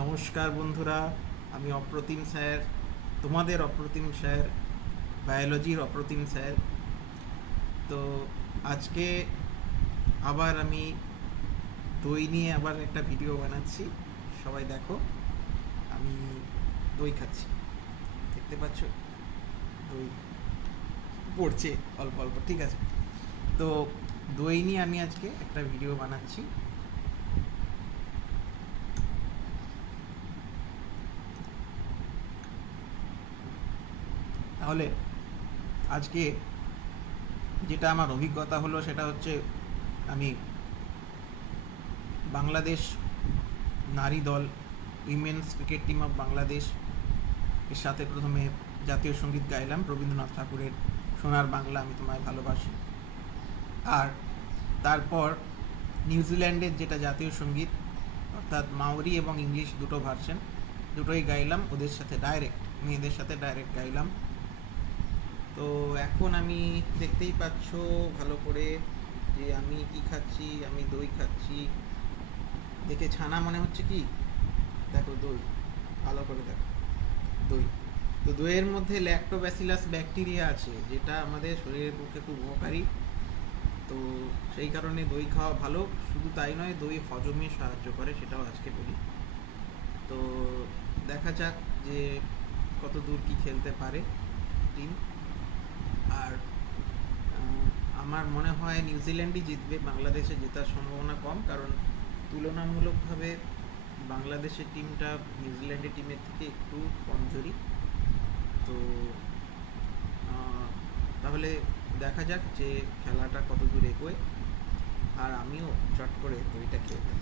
নমস্কার বন্ধুরা, আমি অপ্রতিম স্যার, তোমাদের অপ্রতিম স্যার, বায়োলজির অপ্রতিম স্যার। তো আজকে আবার আমি দই নিয়ে আবার একটা ভিডিও বানাচ্ছি। সবাই দেখো, আমি দই খাচ্ছি, দেখতে পাচ্ছ? দই পড়ছে অল্প অল্প, ঠিক আছে। তো দই নিয়ে আমি আজকে একটা ভিডিও বানাচ্ছি। তাহলে আজকে যেটা আমার অভিজ্ঞতা হলো সেটা হচ্ছে, আমি বাংলাদেশ নারী দল, women's cricket team of Bangladesh এর সাথে প্রথমে জাতীয় সঙ্গীত গাইলাম, রবীন্দ্রনাথ ঠাকুরের সোনার বাংলা আমি তোমায় ভালোবাসি। আর তারপর নিউজিল্যান্ডের যেটা জাতীয় সঙ্গীত, অর্থাৎ মাওরি এবং ইংলিশ দুটো ভার্সন, দুটোই গাইলাম ওদের সাথে ডাইরেক্ট, মেয়েদের সাথে ডাইরেক্ট গাইলাম। তো এখন আমি দেখতেই পাচ্ছ ভালো করে যে আমি কি খাচ্ছি, আমি দই খাচ্ছি। দেখে ছানা মনে হচ্ছে কি? দেখো দই, ভালো করে দেখো দই। তো দইয়ের মধ্যে ল্যাক্টোব্যাসিলাস ব্যাকটেরিয়া আছে, যেটা আমাদের শরীরের পক্ষে খুব উপকারী। তো সেই কারণে দই খাওয়া ভালো। শুধু তাই নয়, দই হজমে সাহায্য করে, সেটাও আজকে বলি। তো দেখা যাক যে কত দূর কি খেলতে পারে টিম। আর আমার মনে হয় নিউজিল্যান্ডই জিতবে, বাংলাদেশে জেতার সম্ভাবনা কম, কারণ তুলনামূলকভাবে বাংলাদেশের টিমটা নিউজিল্যান্ডের টিমের থেকে একটু কমজোরি। তো তাহলে দেখা যাক যে খেলাটা কত দূর এগোয়। আর আমিও চট করে দইটা খেয়ে ফেলি।